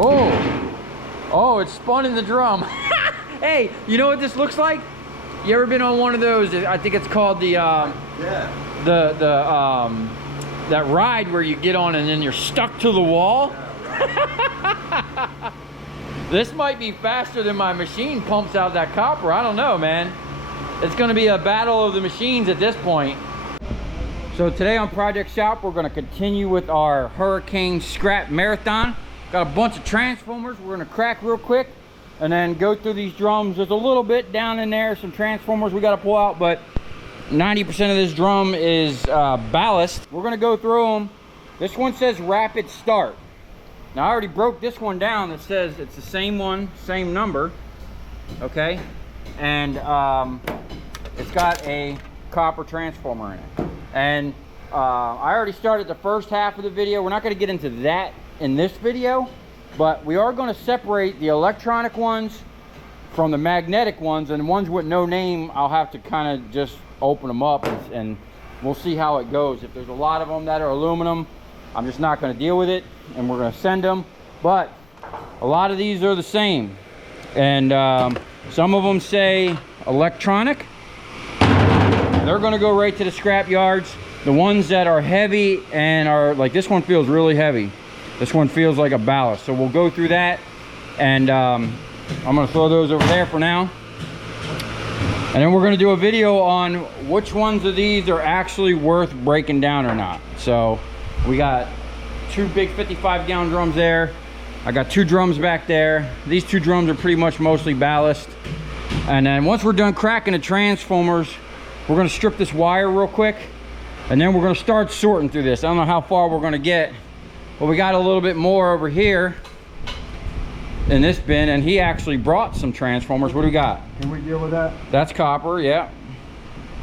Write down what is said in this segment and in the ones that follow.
Oh, oh, it's spun in the drum. Hey, you know what this looks like? You ever been on one of those? I think it's called the that ride where you get on and then you're stuck to the wall. This might be faster than my machine pumps out that copper. I don't know, man. It's gonna be a battle of the machines at this point. So today on Project Shop, we're gonna continue with our Hurricane Scrap Marathon. Got a bunch of transformers we're gonna crack real quick and then go through these drums. There's a little bit down in there, some transformers we gotta pull out, but 90% of this drum is ballast. We're gonna go through them. This one says rapid start. Now I already broke this one down. It says it's the same one, same number, okay? And it's got a copper transformer in it. And I already started the first half of the video. We're not gonna get into that in this video, but we are gonna separate the electronic ones from the magnetic ones, and the ones with no name, I'll have to kind of just open them up and we'll see how it goes. If there's a lot of them that are aluminum, I'm just not going to deal with it and we're going to send them. But a lot of these are the same, and some of them say electronic. They're going to go right to the scrap yards. The ones that are heavy and are like, this one feels really heavy, this one feels like a ballast, so we'll go through that, and I'm going to throw those over there for now. And then we're going to do a video on which ones of these are actually worth breaking down or not. So we got two big 55-gallon drums there. I got two drums back there. These two drums are pretty much mostly ballast. And then once we're done cracking the transformers, we're going to strip this wire real quick, and then we're going to start sorting through this. I don't know how far we're going to get, but we got a little bit more over here in this bin, and he actually brought some transformers. What do we got? Can we deal with that? That's copper, yeah.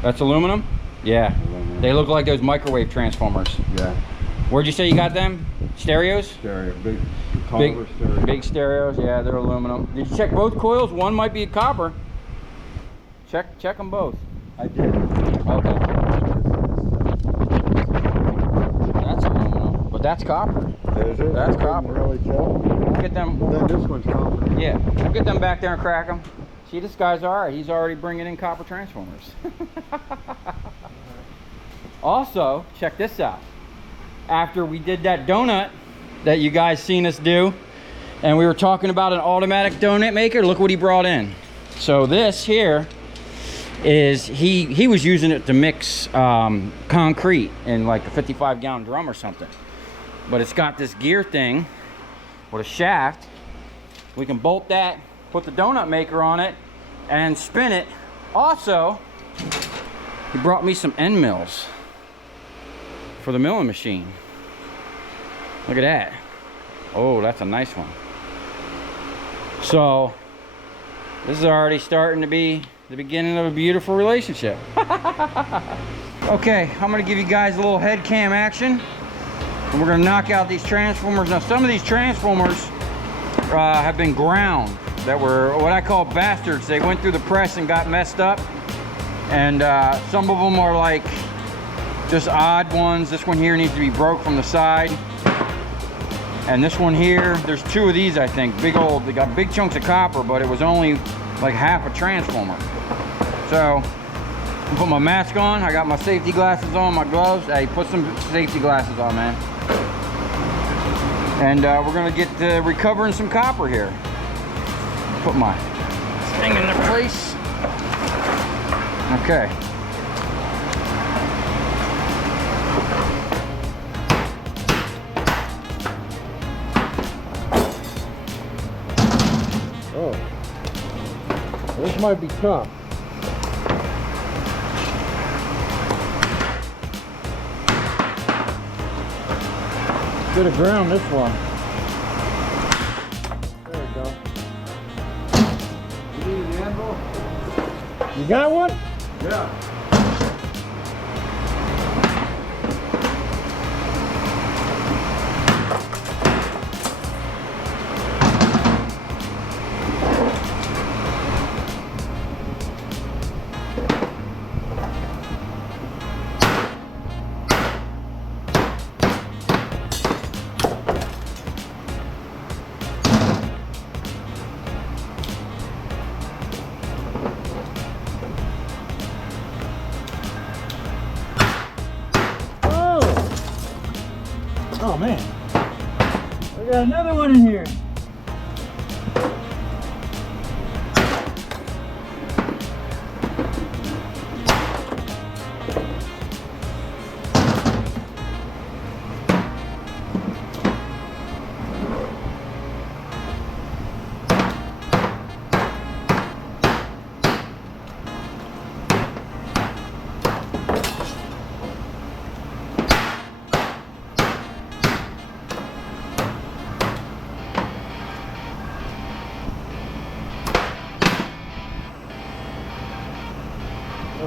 That's aluminum? Yeah. Aluminum. They look like those microwave transformers. Yeah. Where'd you say you got them? Stereos? Stereo, big stereo. Big stereos, yeah, they're aluminum. Did you check both coils? One might be copper. Check them both. I did. Okay. That's aluminum, but that's copper. Is it? That's copper. Really tell. We'll get them. Then this one's copper. Yeah, we'll get them back there and crack them. See, this guy's all right. He's already bringing in copper transformers. Also, check this out. After we did that donut that you guys seen us do, and we were talking about an automatic donut maker, look what he brought in. So this here is, he was using it to mix concrete in like a 55-gallon drum or something. But it's got this gear thing with a shaft. We can bolt that, put the donut maker on it, and spin it. Also, he brought me some end mills for the milling machine. Look at that. Oh, that's a nice one. So this is already starting to be the beginning of a beautiful relationship. Okay, I'm gonna give you guys a little head cam action, and we're gonna knock out these transformers. Now, some of these transformers have been ground, that were what I call bastards. They went through the press and got messed up, and some of them are like just odd ones. This one here needs to be broke from the side, and this one here, there's two of these, I think, big old, they got big chunks of copper, but it was only like half a transformer. So I put my mask on, I got my safety glasses on, my gloves. Hey, put some safety glasses on, man. And we're gonna get to recovering some copper here. Put my thing in their place. Okay. Oh. This might be tough. Could have ground this one. There we go. You need the anvil? You got one? Yeah. Oh man. We got another one in here.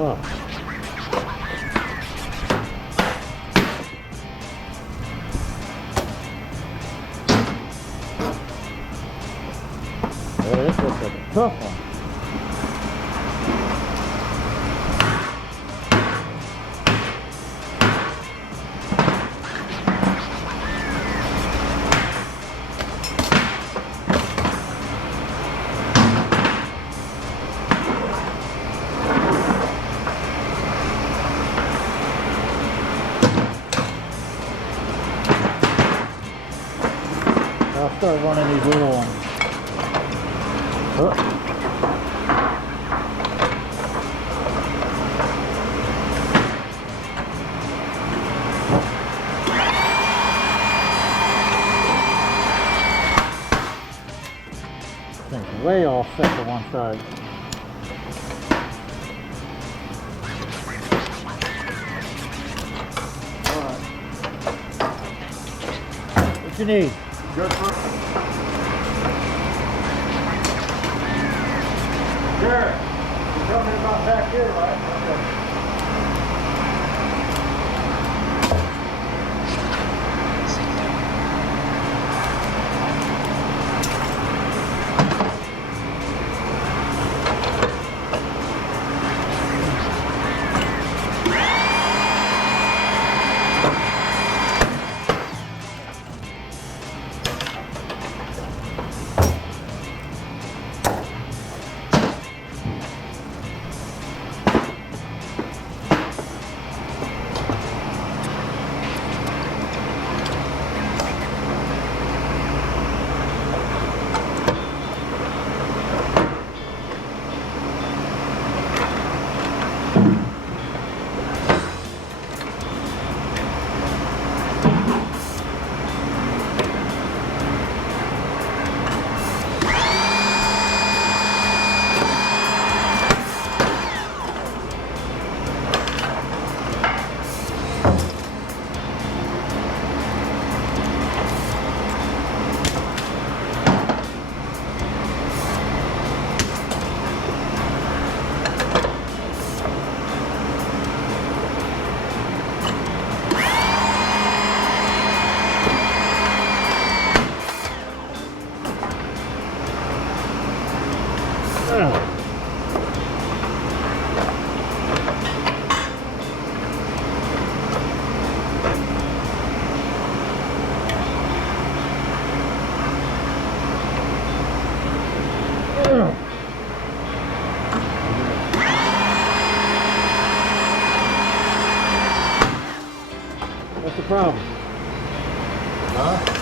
Oh. Oh, this looks like a tough one. I'll start running these little ones. Oh. Thing's way off set to one side. Alright. What you need? Good for Sure. You're talking about back here, right? Okay. What's the problem? Huh?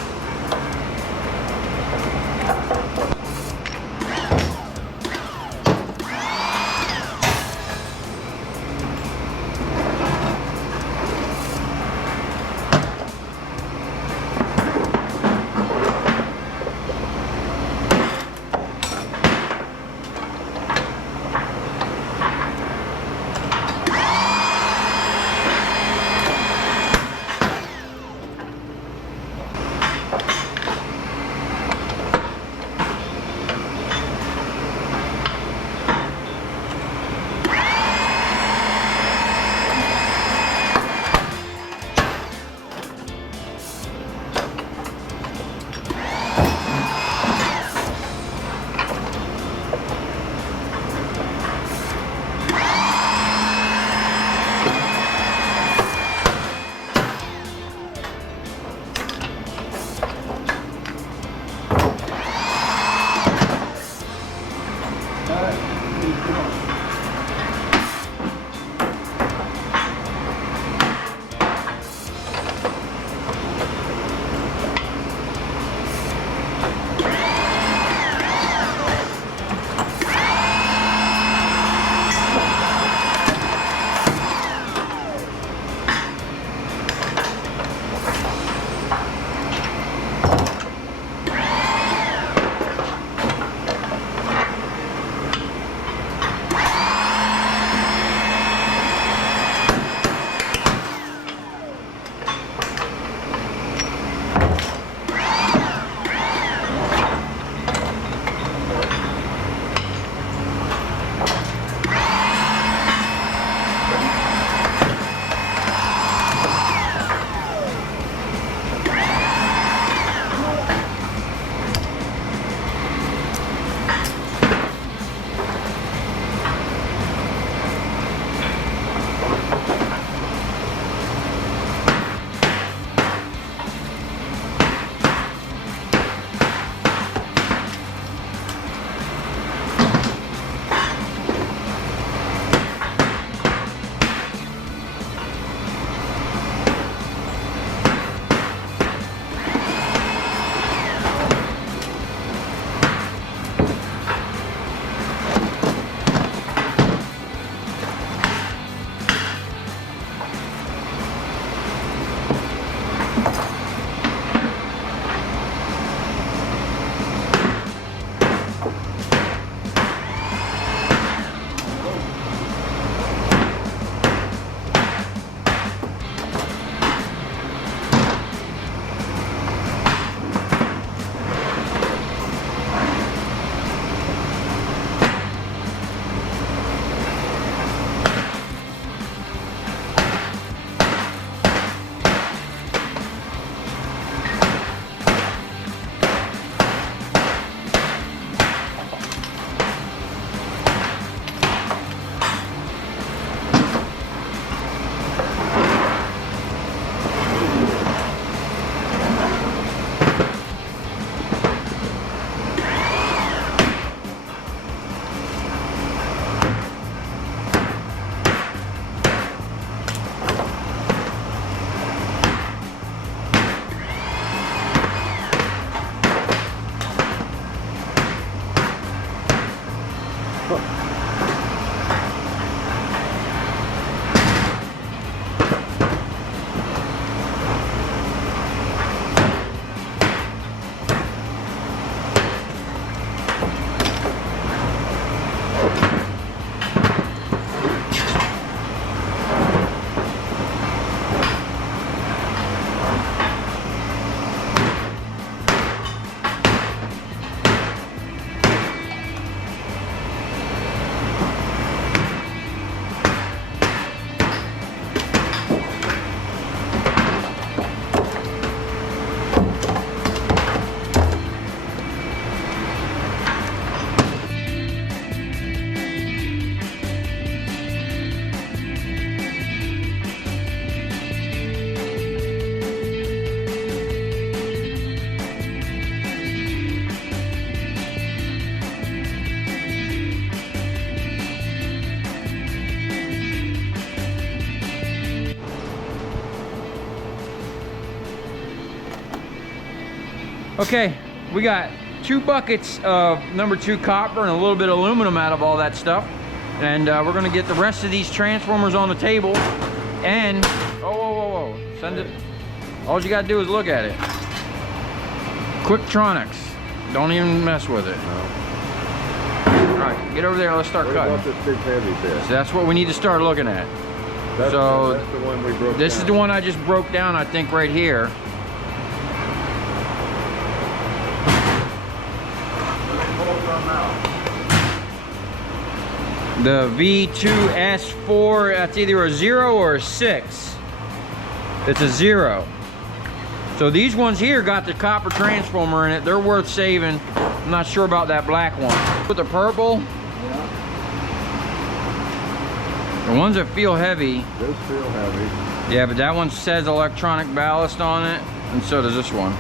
Okay, we got 2 buckets of #2 copper and a little bit of aluminum out of all that stuff. And we're gonna get the rest of these transformers on the table. And, whoa. Send it. All you gotta do is look at it. Quicktronix. Don't even mess with it. No. All right, get over there, let's start What cutting. about this big heavy bit? So that's what we need to start looking at. That's So, that's the one we broke This down. is the one I just broke down, I think, right here. The V2S4, that's either a 0 or a 6. It's a 0. So these ones here got the copper transformer in it. They're worth saving. I'm not sure about that black one. With the purple, the ones that feel heavy. Those feel heavy. Yeah, but that one says electronic ballast on it, and so does this one.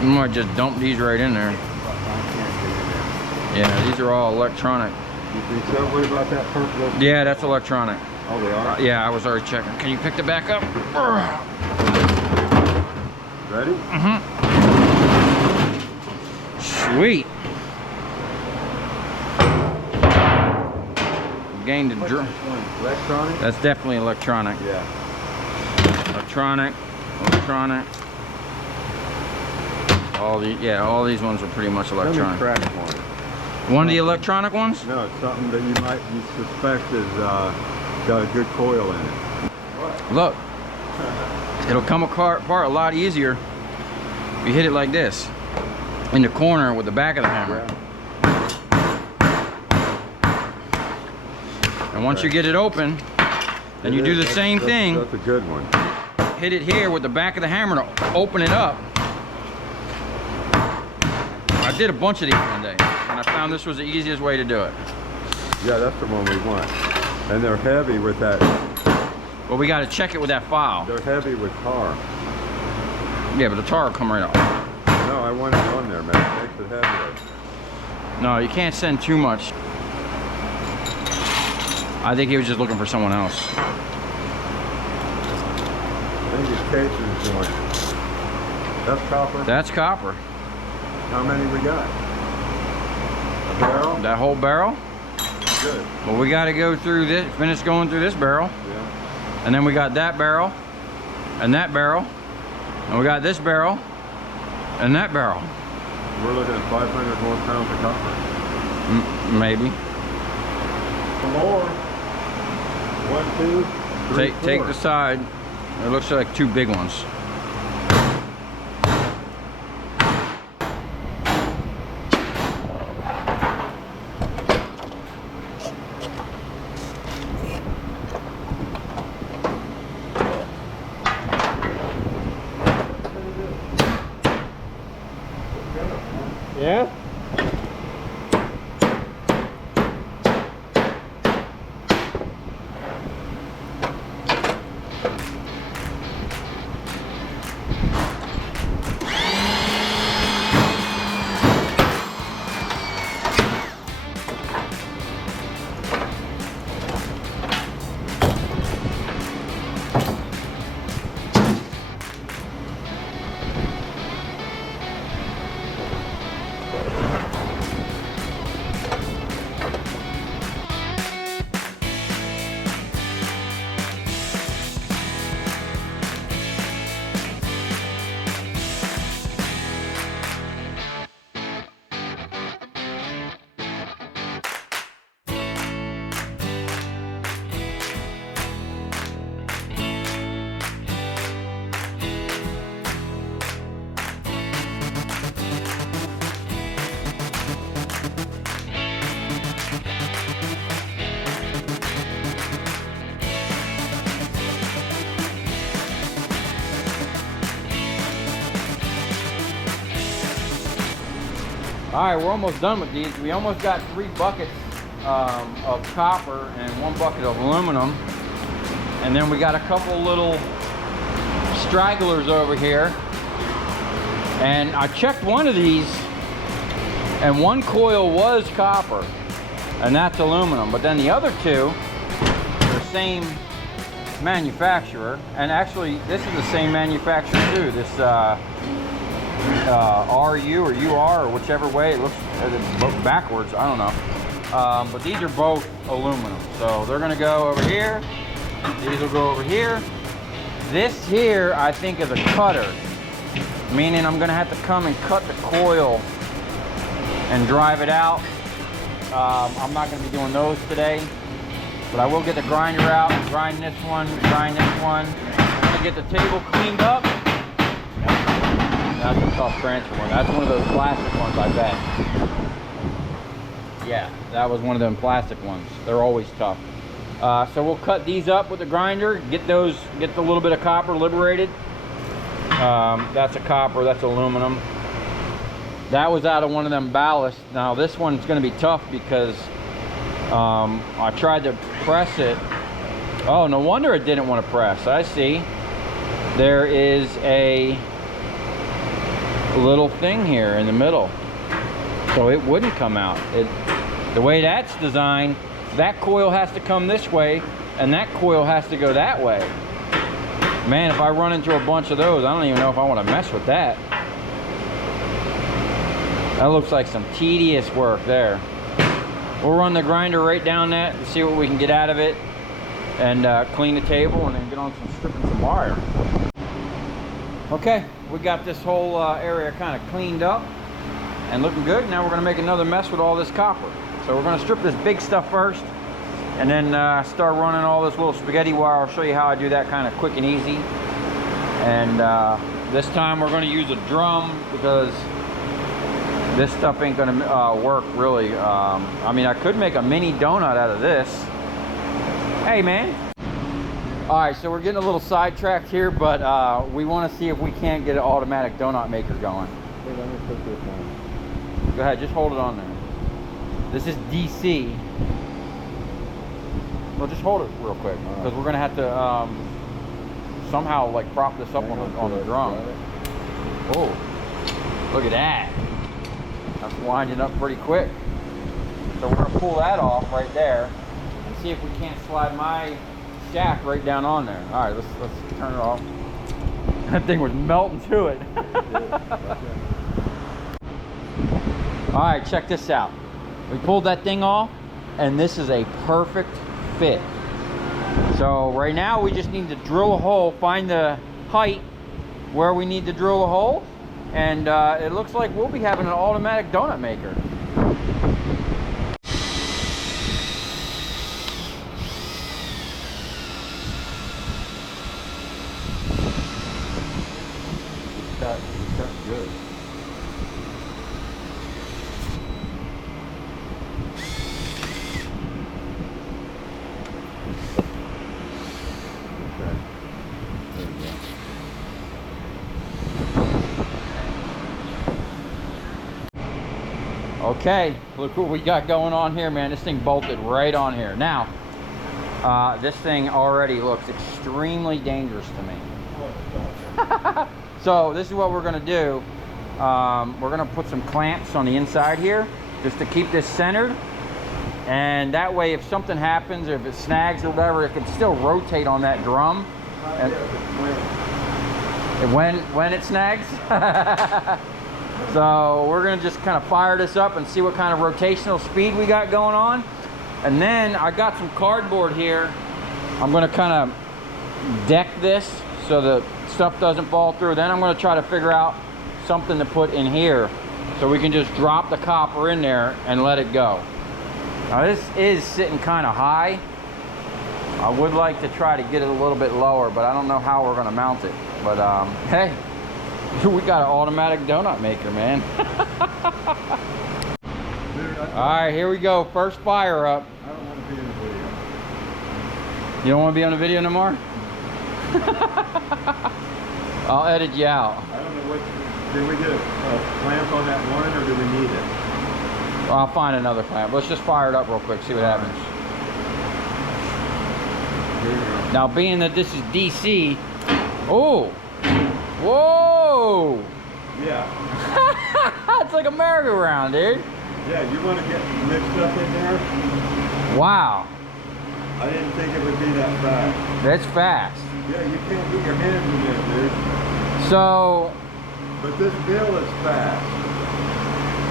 I might just dump these right in there. I can't get in Yeah, these are all electronic. there. You think so? What about that purple? Yeah, that's electronic. Oh, they are? Yeah, I was already checking. Can you pick it back up? Ready? Sweet. Gained a What's drum. this one? Electronic? That's definitely electronic. Yeah. Electronic. All these ones are pretty much Let me electronic. crack one. One of the electronic ones? No, it's something that you suspect is got a good coil in it. Look, it'll come apart a lot easier if you hit it like this in the corner with the back of the hammer. And once you get it open, then you do the same thing. That's a good one. Hit it here with the back of the hammer to open it up. I did a bunch of these one day, and I found this was the easiest way to do it. Yeah, that's the one we want. And they're heavy with that. But we got to check it with that file. They're heavy with tar. Yeah, but the tar will come right off. No, I want it on there, man. It makes it heavier. No, you can't send too much. I think he was just looking for someone else. I think it's Casey's joint. That's copper. That's copper. How many we got? A barrel? That whole barrel? Good. Well, we got to go through this, finish going through this barrel. Yeah. And then we got that barrel. And that barrel. And we got this barrel. And that barrel. We're looking at 500 more pounds of copper. Maybe. More. 1, 2, 3, Take 4. the side. It looks like 2 big ones. Yeah? All right, we're almost done with these. We almost got 3 buckets of copper and 1 bucket of aluminum. And then we got a couple little stragglers over here. And I checked one of these, and 1 coil was copper, and that's aluminum. But then the other 2, the same manufacturer, and actually this is the same manufacturer too. This RU or UR or whichever way it looks backwards, I don't know. But these are both aluminum, so they're gonna go over here. These will go over here. This here I think is a cutter, meaning I'm gonna have to come and cut the coil and drive it out. I'm not gonna be doing those today, but I will get the grinder out, grind this one, grind this one. I'm gonna get the table cleaned up. That's a tough transfer one. That's one of those plastic ones, I bet. Yeah, that was one of them plastic ones. They're always tough. So we'll cut these up with the grinder, get the little bit of copper liberated. That's a copper, that's aluminum. That was out of one of them ballasts. Now this one's gonna be tough because I tried to press it. Oh, no wonder it didn't want to press. I see. There is a little thing here in the middle, so it wouldn't come out. The way that's designed, that coil has to come this way and that coil has to go that way. Man, if I run into a bunch of those, I don't even know if I want to mess with that. That looks like some tedious work there. We'll run the grinder right down that and see what we can get out of it, and clean the table and then get on stripping some wire. Okay, we got this whole area kind of cleaned up and looking good. Now we're going to make another mess with all this copper. So we're going to strip this big stuff first and then start running all this little spaghetti wire. I'll show you how I do that kind of quick and easy. And this time we're going to use a drum because this stuff ain't going to work really. I mean, I could make a mini donut out of this. Hey, man. All right, so we're getting a little sidetracked here, but we want to see if we can't get an automatic donut maker going. Hey, let me put this on. Go ahead, just hold it on there. This is DC. Well, just hold it real quick because we're gonna have to somehow like prop this up on the drum. Oh, look at that. That's winding up pretty quick. So we're gonna pull that off right there and see if we can't slide my shaft right down on there. All right, let's turn it off. That thing was melting to it. All right, check this out. We pulled that thing off and this is a perfect fit. So right now we just need to drill a hole, find the height where we need to drill a hole, and it looks like we'll be having an automatic donut maker. It's cut good. Okay, look what we got going on here, man. This thing bolted right on here. Now, this thing already looks extremely dangerous to me. So this is what we're gonna do. We're gonna put some clamps on the inside here just to keep this centered. And that way, if something happens, or if it snags or whatever, it can still rotate on that drum. And when it snags. So we're gonna just kind of fire this up and see what kind of rotational speed we got going on. And then I got some cardboard here. I'm gonna kind of deck this so the stuff doesn't fall through. Then I'm gonna try to figure out something to put in here so we can just drop the copper in there and let it go. Now this is sitting kind of high. I would like to try to get it a little bit lower, but I don't know how we're gonna mount it. But hey, we got an automatic donut maker, man. All right, here we go. First fire up. I don't want to be in the video. You don't want to be on the video no more? I'll edit you out. I don't know what. Did we get a clamp on that one, or do we need it? I'll find another clamp. Let's just fire it up real quick, see what happens. Here we go. Now, being that this is DC, oh, whoa! Yeah. It's like a merry-go-round, dude. Yeah, you want to get mixed up in there? Wow. I didn't think it would be that fast. It's fast. Yeah, you can't get your hands in there, dude. So, But this mill is fast.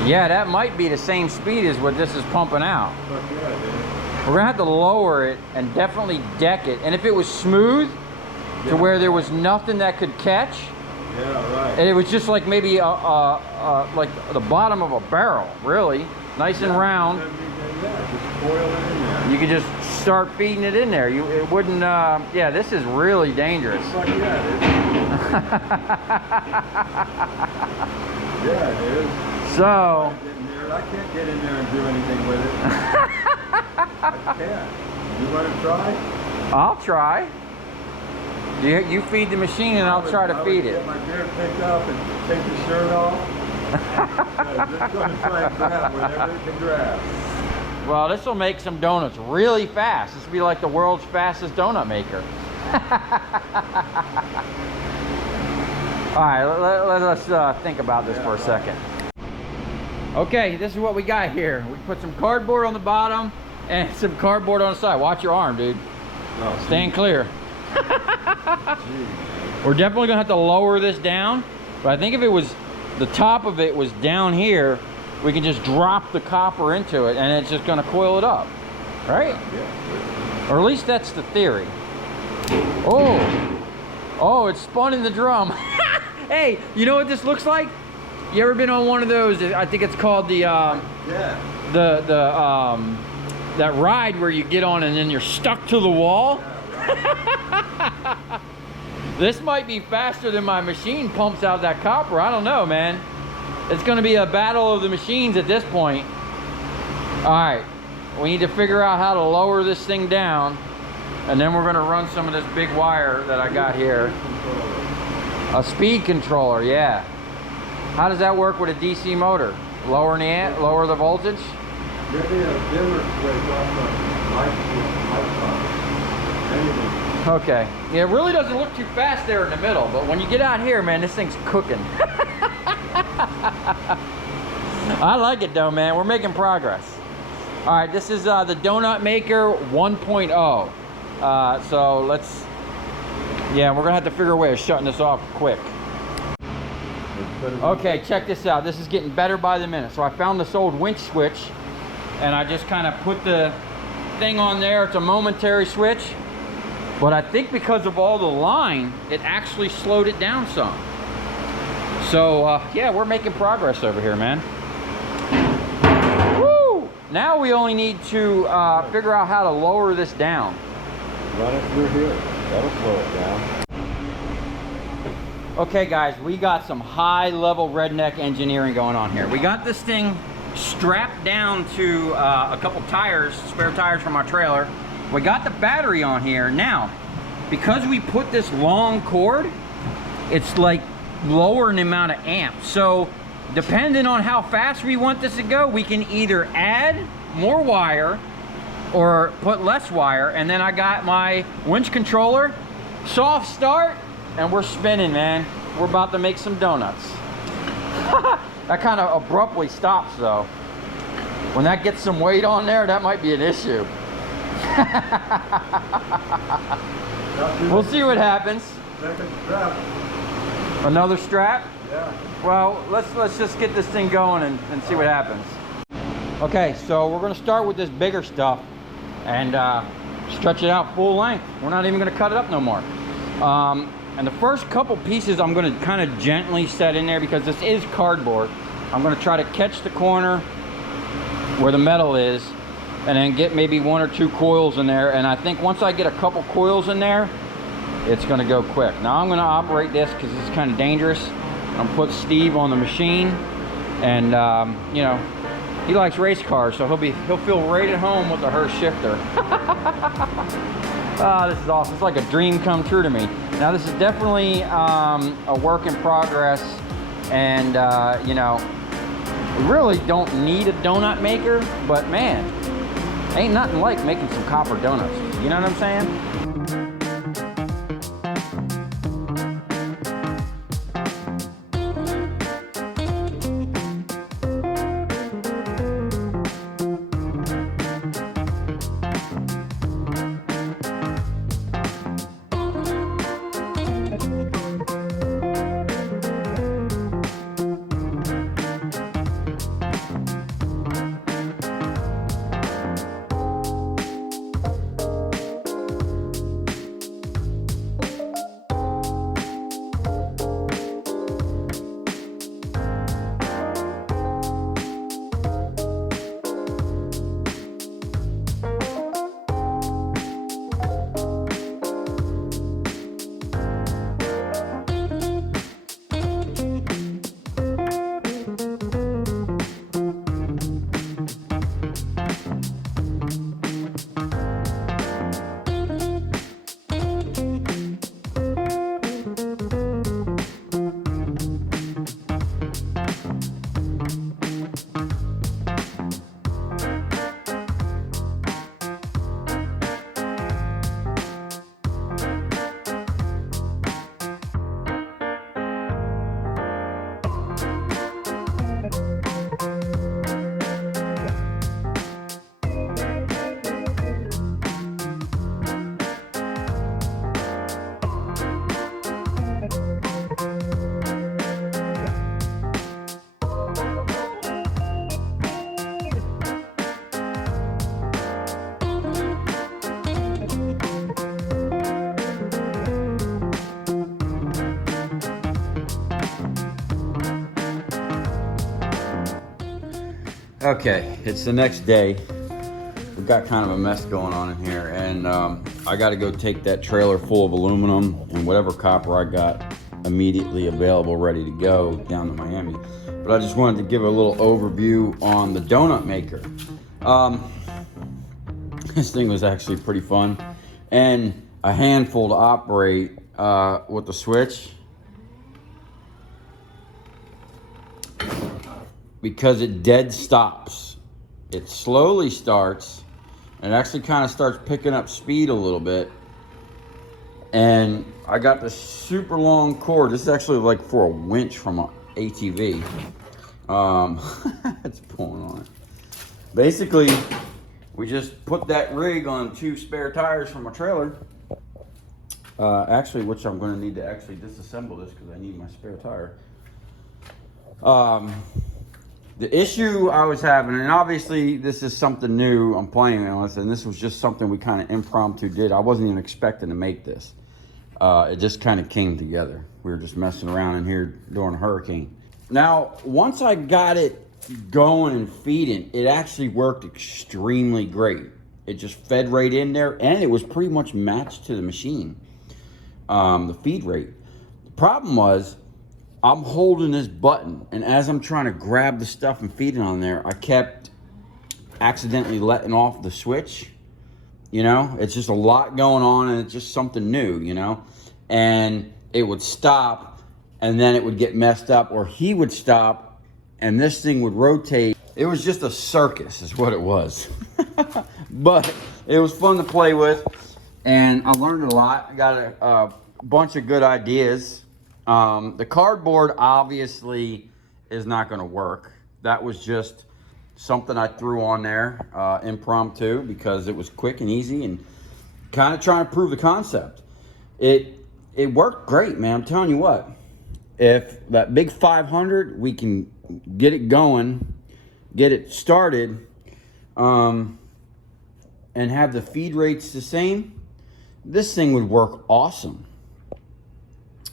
yeah, that might be the same speed as what this is pumping out. Fuck yeah, dude. We're gonna have to lower it and definitely deck it. And if it was smooth to where there was nothing that could catch, Yeah, right. and it was just like maybe like the bottom of a barrel, really, nice and round, Yeah, just coil it in there. you could just start feeding it in there. It wouldn't. Yeah, this is really dangerous. Fuck yeah, dude. Yeah, it is. So, I can't get in there and do anything with it. I can't. You want to try? I'll try. You feed the machine and I'll try to feed it. Get my beard picked up and take the shirt off. Just going to try and grab whatever it can grab. Well, this will make some donuts really fast. This will be like the world's fastest donut maker. All right, let us think about this for a second. Okay, this is what we got here. We put some cardboard on the bottom and some cardboard on the side. Watch your arm, dude. Oh, Stand clear. We're definitely gonna have to lower this down, but I think if it was, the top of it was down here, we can just drop the copper into it and it's just gonna coil it up, right? Yeah. Or at least that's the theory. Oh, it's spun in the drum. Hey, you know what this looks like? You ever been on one of those? I think it's called the that ride where you get on and then you're stuck to the wall. This might be faster than my machine pumps out that copper. I don't know, man. It's gonna be a battle of the machines at this point. All right, we need to figure out how to lower this thing down, and then we're gonna run some of this big wire that I got here. A speed controller, yeah. How does that work with a DC motor? Lower the voltage? Maybe a dimmer switch off the light socket. Anything. Okay. Yeah, it really doesn't look too fast there in the middle, but when you get out here, man, this thing's cooking. I like it though, man. We're making progress. All right, this is the Donut Maker 1.0. So let's, yeah, we're gonna have to figure a way of shutting this off quick. Okay, check this out. This is getting better by the minute. So I found this old winch switch and I just kind of put the thing on there. It's a momentary switch, but I think because of all the line, it actually slowed it down some. So yeah, we're making progress over here, man. Woo! Now we only need to figure out how to lower this down. Run it through here. That'll slow it down. Okay guys, we got some high level redneck engineering going on here. We got this thing strapped down to a couple tires, spare tires from our trailer. We got the battery on here. Now, because we put this long cord, it's like lowering the amount of amps. So depending on how fast we want this to go, we can either add more wire or put less wire. And then I got my winch controller, soft start, and we're spinning, man. We're about to make some donuts. That kind of abruptly stops though. When that gets some weight on there, that might be an issue. We'll see what happens. Second strap. Another strap? Yeah. Well, let's just get this thing going and see what happens. Okay, so we're gonna start with this bigger stuff and stretch it out full length. We're not even gonna cut it up no more. And the first couple pieces I'm gonna kind of gently set in there because this is cardboard. I'm gonna try to catch the corner where the metal is and then get maybe 1 or 2 coils in there. And I think once I get a couple coils in there, it's gonna go quick. Now I'm gonna operate this because it's kind of dangerous. I'm gonna put Steve on the machine and you know, he likes race cars, so he'll feel right at home with the Hurst shifter. Oh, this is awesome. It's like a dream come true to me. Now this is definitely a work in progress, and you know, we really don't need a donut maker, but man, ain't nothing like making some copper donuts. You know what I'm saying? Okay, it's the next day. We've got kind of a mess going on in here, and I got to go take that trailer full of aluminum and whatever copper I got immediately available, ready to go down to Miami. But I just wanted to give a little overview on the donut maker. This thing was actually pretty fun, and a handful to operate with the switch, because it dead stops. It slowly starts, and it actually kind of starts picking up speed a little bit. And I got this super long cord. This is actually like for a winch from an ATV. It's pulling on it. Basically, we just put that rig on 2 spare tires from a trailer. Actually, which I'm going to need to actually disassemble this because I need my spare tire. The issue I was having, and obviously this is something new I'm playing with, and this was just something we kind of impromptu did. I wasn't even expecting to make this. It just kind of came together. We were just messing around in here during a hurricane. Now, once I got it going and feeding, it actually worked extremely great. It just fed right in there, and it was pretty much matched to the machine, the feed rate. The problem was, I'm holding this button, and as I'm trying to grab the stuff and feed it on there, I kept accidentally letting off the switch. You know, it's just a lot going on, and it's just something new, you know, and it would stop, and then it would get messed up, or he would stop, and this thing would rotate. It was just a circus is what it was. But it was fun to play with, and I learned a lot. I got a bunch of good ideas. The cardboard obviously is not going to work. That was just something I threw on there impromptu because it was quick and easy and kind of trying to prove the concept. It worked great, man. I'm telling you what. If that big 500, we can get it going, get it started, and have the feed rates the same, this thing would work awesome.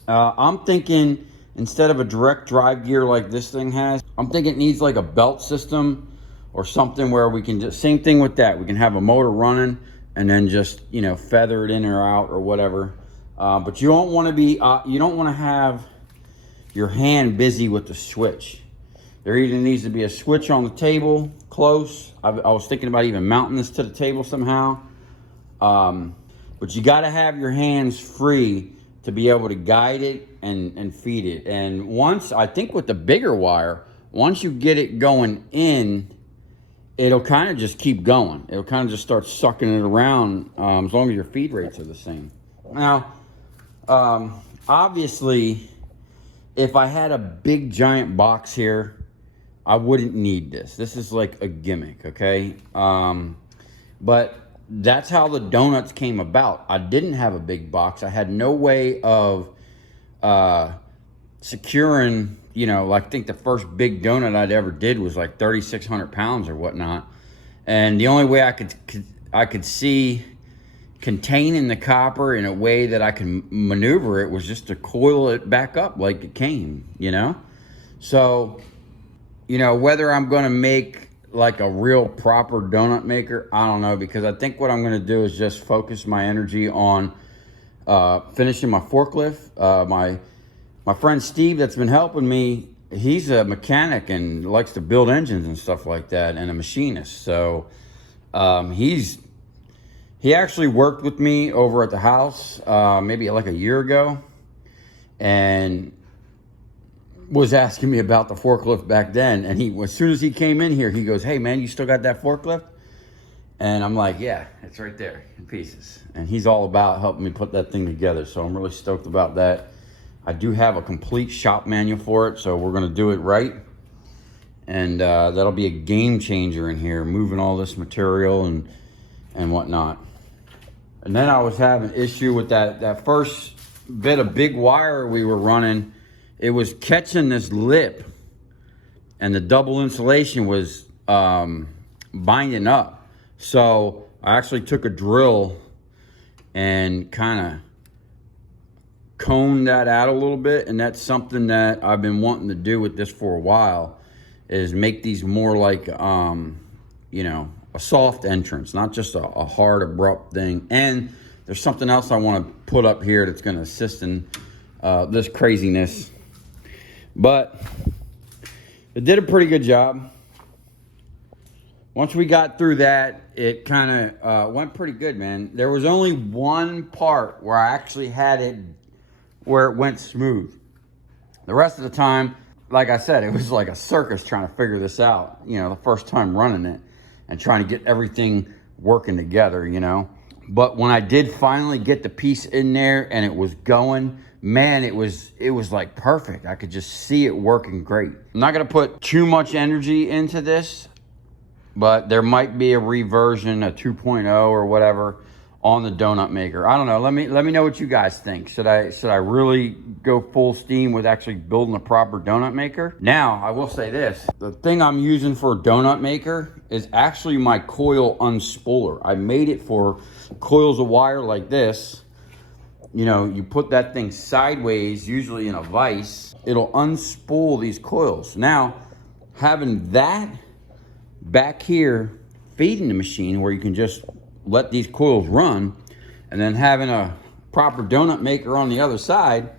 I'm thinking instead of a direct drive gear like this thing has, I'm thinking it needs like a belt system or something where we can just, same thing with that. We can have a motor running and then just, you know, feather it in or out or whatever. But you don't want to be, you don't want to have your hand busy with the switch. There either needs to be a switch on the table close. I was thinking about even mounting this to the table somehow. But you got to have your hands free to be able to guide it and feed it. And once, I think with the bigger wire, once you get it going in, it'll kind of just keep going. It'll kind of just start sucking it around as long as your feed rates are the same. Now, obviously, if I had a big giant box here, I wouldn't need this. This is like a gimmick, okay? But that's how the donuts came about. I didn't have a big box. I had no way of securing, you know, I think the first big donut I'd ever did was like 3,600 pounds or whatnot. And the only way I could see containing the copper in a way that I can maneuver it was just to coil it back up like it came, you know? So, you know, whether I'm gonna make like a real proper donut maker, I don't know, because I think what I'm going to do is just focus my energy on finishing my forklift. My friend Steve that's been helping me, he's a mechanic and likes to build engines and stuff like that, and a machinist. So he actually worked with me over at the house maybe like a year ago, and was asking me about the forklift back then. And as soon as he came in here, he goes, "Hey man, you still got that forklift?" And I'm like, "Yeah, it's right there in pieces." And he's all about helping me put that thing together. So I'm really stoked about that. I do have a complete shop manual for it, so we're gonna do it right. And that'll be a game changer in here, moving all this material and whatnot. And then I was having issue with that first bit of big wire we were running. It was catching this lip, and the double insulation was binding up. So I actually took a drill and kind of coned that out a little bit, and that's something that I've been wanting to do with this for a while. is make these more like, you know, a soft entrance, not just a hard, abrupt thing. And there's something else I want to put up here that's going to assist in this craziness. But it did a pretty good job. Once we got through that, it kind of went pretty good, man. There was only one part where I actually had it where it went smooth. The rest of the time, like I said, it was like a circus trying to figure this out, you know, the first time running it and trying to get everything working together, you know. But when I did finally get the piece in there and it was going, man, it was like perfect. I could just see it working great. I'm not gonna put too much energy into this, but there might be a reversion, a 2.0 or whatever, on the donut maker. I don't know. Let me know what you guys think. Should I really go full steam with actually building a proper donut maker? Now, I will say this. The thing I'm using for a donut maker is actually my coil unspooler. I made it for coils of wire like this. You know, you put that thing sideways, usually in a vise, it'll unspool these coils. Now, having that back here feeding the machine where you can just let these coils run, and then having a proper donut maker on the other side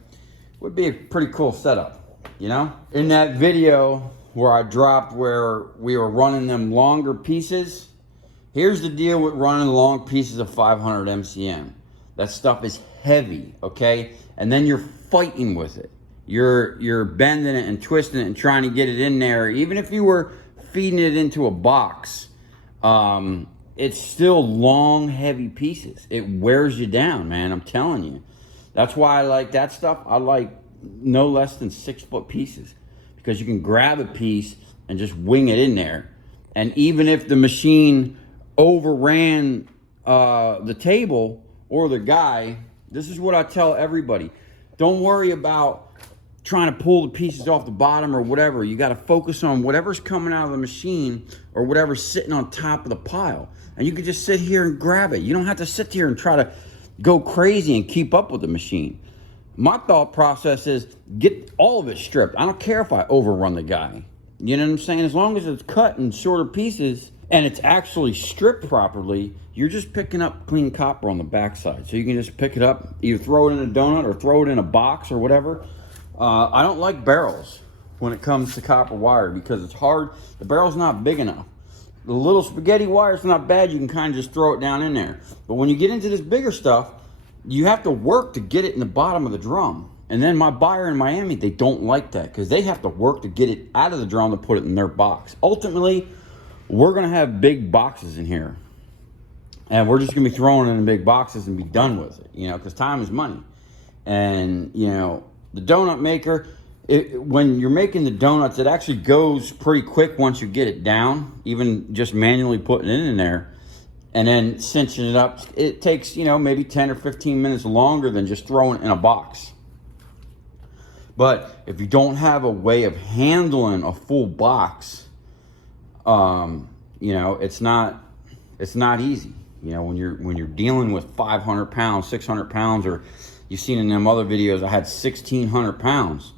would be a pretty cool setup, you know? In that video where I dropped where we were running them longer pieces, here's the deal with running long pieces of 500 MCM. That stuff is heavy, okay? And then you're fighting with it. You're bending it and twisting it and trying to get it in there. Even if you were feeding it into a box, it's still long, heavy pieces. It wears you down, man. I'm telling you. That's why I like that stuff. I like no less than 6 foot pieces, because you can grab a piece and just wing it in there. And even if the machine overran the table or the guy, this is what I tell everybody. Don't worry about trying to pull the pieces off the bottom or whatever. You got to focus on whatever's coming out of the machine or whatever's sitting on top of the pile. And you can just sit here and grab it. You don't have to sit here and try to go crazy and keep up with the machine. My thought process is get all of it stripped. I don't care if I overrun the guy. You know what I'm saying? As long as it's cut in shorter pieces and it's actually stripped properly, you're just picking up clean copper on the backside. So you can just pick it up, either throw it in a donut or throw it in a box or whatever. I don't like barrels when it comes to copper wire because it's hard. The barrel's not big enough. The little spaghetti wire is not bad. You can kind of just throw it down in there. But when you get into this bigger stuff, you have to work to get it in the bottom of the drum. And then my buyer in Miami, they don't like that because they have to work to get it out of the drum to put it in their box. Ultimately, we're going to have big boxes in here. And we're just going to be throwing it in big boxes and be done with it, you know, because time is money. And, you know, the donut maker, when you're making the donuts, it actually goes pretty quick once you get it down, even just manually putting it in there and then cinching it up. It takes, you know, maybe 10 or 15 minutes longer than just throwing it in a box. But if you don't have a way of handling a full box, you know, it's not easy. You know, when you're dealing with 500 pounds, 600 pounds, or you've seen in them other videos, I had 1,600 pounds.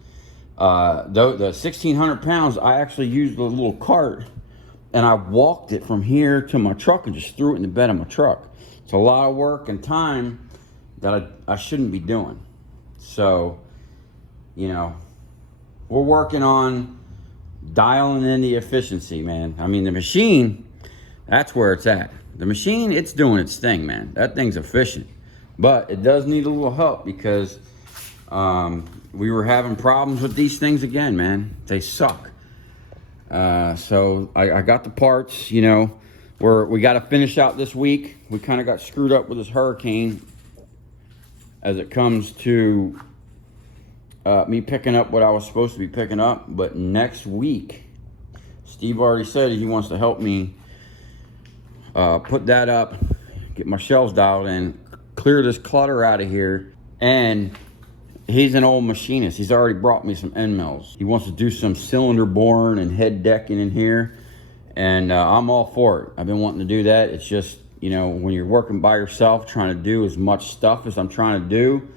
The 1,600 pounds, I actually used a little cart and I walked it from here to my truck and just threw it in the bed of my truck. It's a lot of work and time that I shouldn't be doing. So, you know, we're working on dialing in the efficiency, man. I mean, the machine, that's where it's at. The machine, it's doing its thing, man. That thing's efficient. But it does need a little help because we were having problems with these things again, man. They suck. So I got the parts, you know, we got to finish out this week. We kind of got screwed up with this hurricane as it comes to me picking up what I was supposed to be picking up. But next week, Steve already said he wants to help me put that up, get my shelves dialed in, clear this clutter out of here. And he's an old machinist. He's already brought me some end mills. He wants to do some cylinder boring and head decking in here. And I'm all for it. I've been wanting to do that. It's just, you know, when you're working by yourself, trying to do as much stuff as I'm trying to do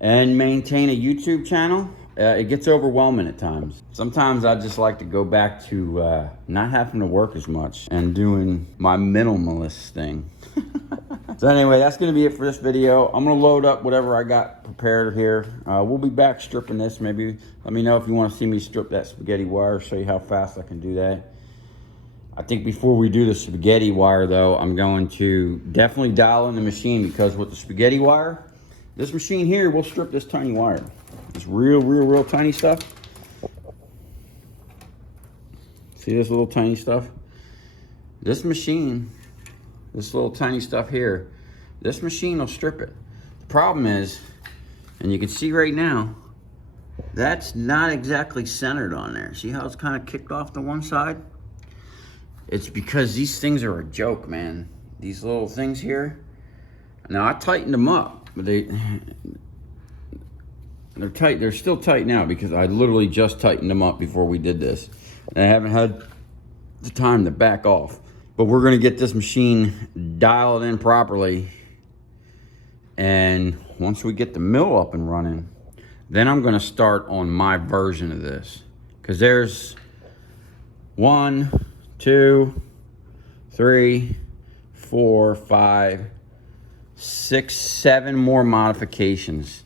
and maintain a YouTube channel, it gets overwhelming at times. Sometimes I just like to go back to not having to work as much and doing my minimalist thing. So anyway, that's gonna be it for this video. I'm gonna load up whatever I got prepared here. We'll be back stripping this. Maybe let me know if you want to see me strip that spaghetti wire, show you how fast I can do that. I think before we do the spaghetti wire though, I'm going to definitely dial in the machine, because with the spaghetti wire, this machine here will strip this tiny wire. It's real tiny stuff. See this little tiny stuff? This machine, this little tiny stuff here, this machine will strip it. The problem is, and you can see right now, that's not exactly centered on there. See how it's kind of kicked off to one side? It's because these things are a joke, man. These little things here. Now I tightened them up, but they're tight. They're still tight now because I literally just tightened them up before we did this. And I haven't had the time to back off. But we're gonna get this machine dialed in properly. And once we get the mill up and running, then I'm gonna start on my version of this. Because there's 1, 2, 3, 4, 5, 6, 7 more modifications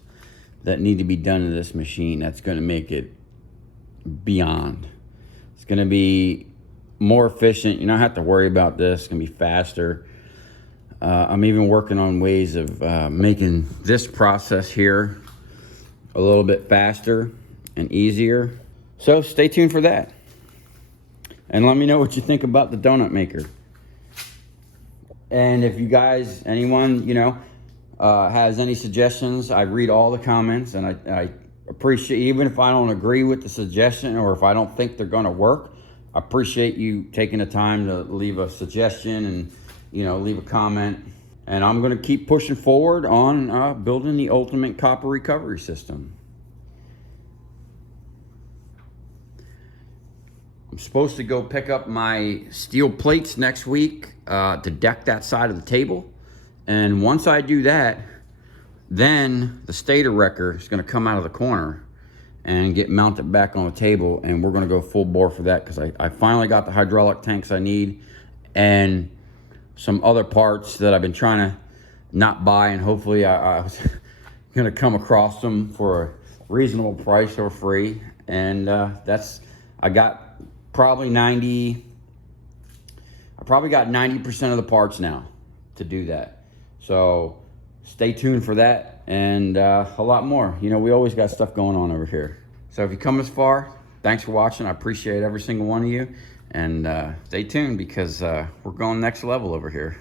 that need to be done to this machine. That's going to make it beyond. It's going to be more efficient. You don't have to worry about this. It's going to be faster. I'm even working on ways of making this process here a little bit faster and easier. So stay tuned for that. And let me know what you think about the donut maker. And if you guys, anyone, has any suggestions, I read all the comments, and I appreciate, even if I don't agree with the suggestion or if I don't think they're gonna work, I appreciate you taking the time to leave a suggestion and, leave a comment. And I'm gonna keep pushing forward on building the ultimate copper recovery system. I'm supposed to go pick up my steel plates next week to deck that side of the table. And once I do that, then the stator wrecker is gonna come out of the corner and get mounted back on the table, and we're gonna go full bore for that, because I finally got the hydraulic tanks I need and some other parts that I've been trying to not buy, and hopefully I was gonna come across them for a reasonable price or free. And I got probably 90% of the parts now to do that. So stay tuned for that, and a lot more. We always got stuff going on over here. So if you come this far, thanks for watching. I appreciate every single one of you. And stay tuned, because we're going next level over here.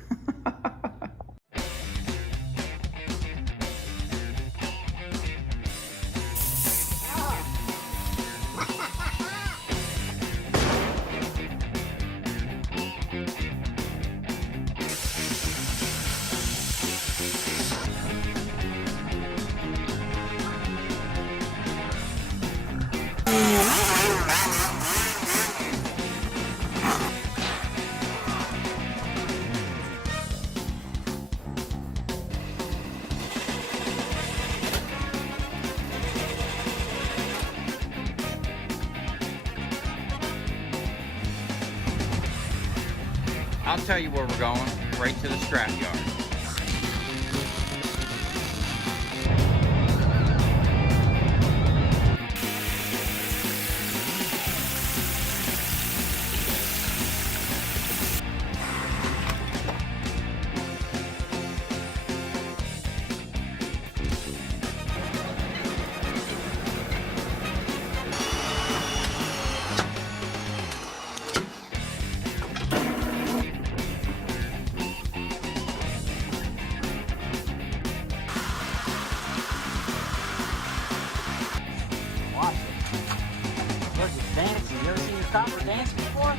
I'll tell you where we're going, right to the scrap yard. Dancing. You ever seen your copper dance before?